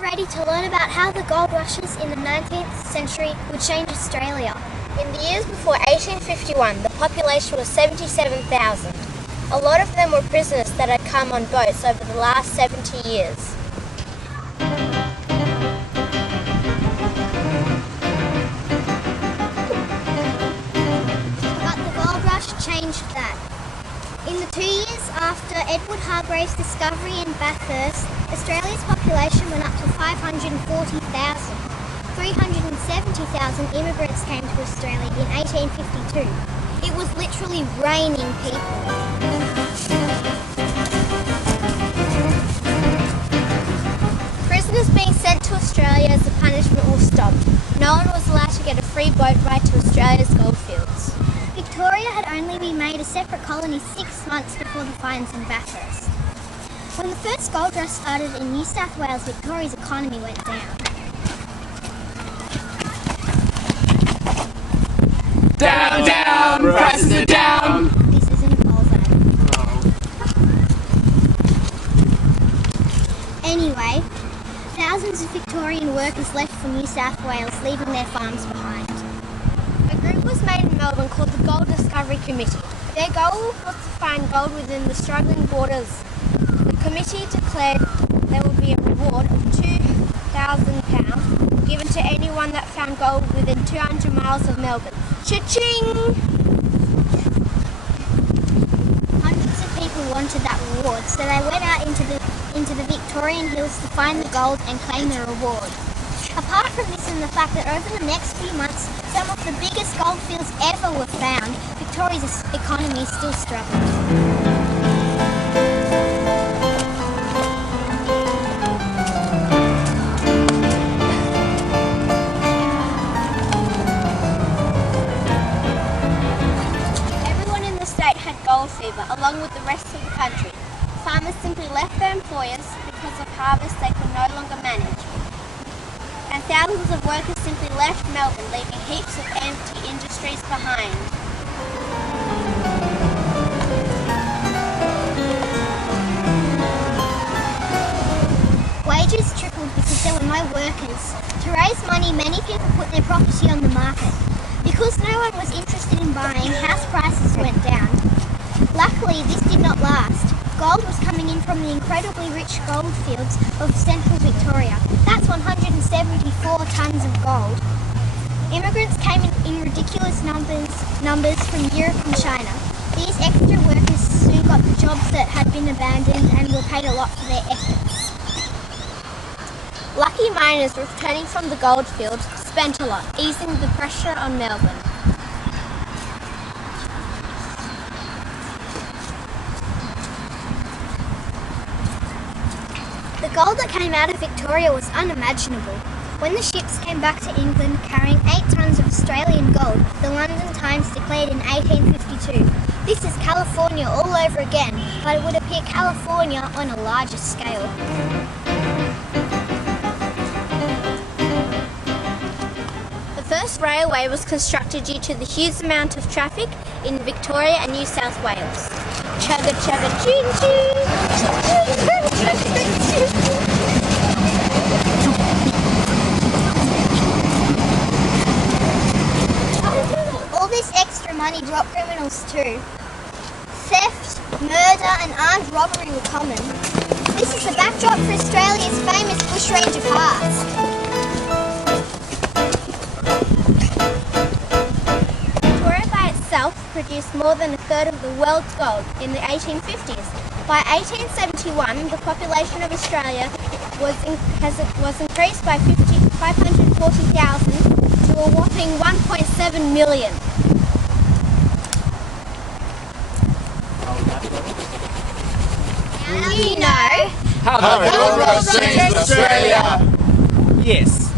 Get ready to learn about how the gold rushes in the 19th century would change Australia. In the years before 1851, the population was 77,000. A lot of them were prisoners that had come on boats over the last 70 years. But the gold rush changed that. In the 2 years after Edward Hargrave's discovery in Bathurst, Australia's population went up to 540,000. 370,000 immigrants came to Australia in 1852. It was literally raining people. Prisoners being sent to Australia as a punishment will stop. No one was allowed to get a free boat ride to Australia's goldfields. Victoria had only been made a separate colony 6 months before the finds in Bathurst. When the first gold rush started in New South Wales, Victoria's economy went down. Down, down, prices are down. This isn't a Coles ad. Anyway, thousands of Victorian workers left for New South Wales, leaving their farms behind. A group was made in Melbourne called the Gold Discovery Committee. Their goal was to find gold within the struggling waters. The committee declared there would be a reward of £2,000 given to anyone that found gold within 200 miles of Melbourne. Cha-ching! Hundreds of people wanted that reward, so they went out into the Victorian hills to find the gold and claim their reward. Apart from this and the fact that over the next few months, some of the biggest goldfields ever were found, Victoria's economy still struggled. Gold fever, along with the rest of the country. Farmers simply left their employers because of harvests they could no longer manage. And thousands of workers simply left Melbourne, leaving heaps of empty industries behind. Wages tripled because there were no workers. To raise money, many people put their property on the market. Because no one was interested in buying, house prices went down. Luckily, this did not last. Gold was coming in from the incredibly rich gold fields of central Victoria. That's 174 tons of gold. Immigrants came in ridiculous numbers from Europe and China. These extra workers soon got the jobs that had been abandoned and were paid a lot for their efforts. Lucky miners returning from the gold fields spent a lot, easing the pressure on Melbourne. The gold that came out of Victoria was unimaginable. When the ships came back to England carrying 8 tons of Australian gold, the London Times declared in 1852, "This is California all over again, but it would appear California on a larger scale." The first railway was constructed due to the huge amount of traffic in Victoria and New South Wales. Chugga chugga choo choo! All this extra money brought criminals too. Theft, murder and armed robbery were common. This is the backdrop for Australia's famous bushranger past. Produced more than a third of the world's gold in the 1850s. By 1871, the population of Australia was increased by 540,000 to a whopping 1.7 million. Now you know How the gold rush changed Australia. Yes.